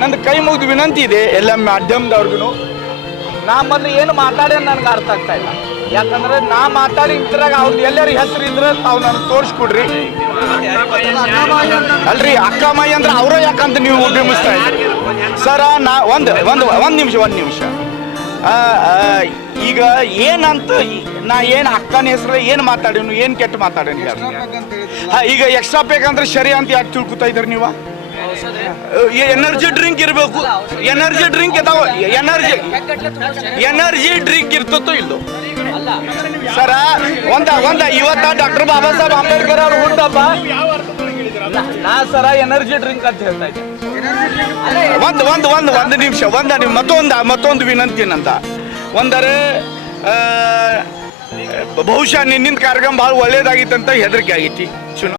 ನಂದು ಕೈ ಮುಗಿದು ವಿನಂತಿ ಇದೆ ಎಲ್ಲ ಮಾಧ್ಯಮದವ್ರಿಗೂ. ನಾ ಮೊದಲು ಏನು ಮಾತಾಡಿ ನನಗೆ ಅರ್ಥ ಆಗ್ತಾ ಇಲ್ಲ. ಯಾಕಂದ್ರೆ ನಾ ಮಾತಾಡಿ ಇದ್ರಾಗ ಅವ್ರದ್ದು ಎಲ್ಲರ ಹೆಸರು ಇದ್ರೆ ತಾವು ನನಗೆ ತೋರಿಸ್ಕೊಡ್ರಿ. ಅಲ್ರಿ ಅಕ್ಕ ಮೈ ಅಂದ್ರೆ ಅವರೇ ಯಾಕಂತ ನೀವು ಬಿಂಬಿಸ್ತಾ ಇದ್ರಿ ಸರ ನಾ ಒಂದು ಒಂದು ಒಂದು ನಿಮಿಷ ಒಂದು ನಿಮಿಷ. ಈಗ ಏನಂತ ನಾ ಏನು ಅಕ್ಕನ ಹೆಸರು ಏನು ಮಾತಾಡೀನು ಏನು ಕೆಟ್ಟ ಮಾತಾಡೀನಿ ಹಾ ಈಗ ಎಕ್ಸ್ಟ್ರಾ ಬೇಕಂದ್ರೆ ಸರಿ ಅಂತ ಯಾಕೆ ತಿಳ್ಕೊತಾ ಇದ್ರಿ ನೀವು? ಎನರ್ಜಿ ಡ್ರಿಂಕ್ ಇರಬೇಕು. ಎನರ್ಜಿ ಡ್ರಿಂಕ್ ಇದಾವ. ಎನರ್ಜಿ. ಎನರ್ಜಿ ಡ್ರಿಂಕ್ ಇರ್ತತೋ ಇಲ್ಲೋ. ಸರ, ಒಂದ ಒಂದ, ಇವತ್ತ ಡಾಕ್ಟರ್ ಬಾಬಾ ಸಾಹೇಬ್ ಅಂಬೇಡ್ಕರ್ ಅವ್ರು ಹುಟ್ಟಪ್ಪ. ನಾ- ಸರ ಎನರ್ಜಿ ಡ್ರಿಂಕ್ ಅಂತ ಹೇಳ್ತಾ ಇದ್ದೆ. ಒಂದು ಒಂದು ಒಂದು ಒಂದು ನಿಮಿಷ, ಒಂದ ನಿಮ್ ಮತ್ತೊಂದು ಮತ್ತೊಂದು ವಿನಂತಿ ಏನಂತ ಒಂದರೆ ಬಹುಶಃ ನಿನ್ನಿಂದ ಕಾರ್ಯಕ್ರಮ ಭಾಳ ಒಳ್ಳೇದಾಗಿತ್ತಂತ ಹೆದರಿಕೆ ಆಗೈತಿ.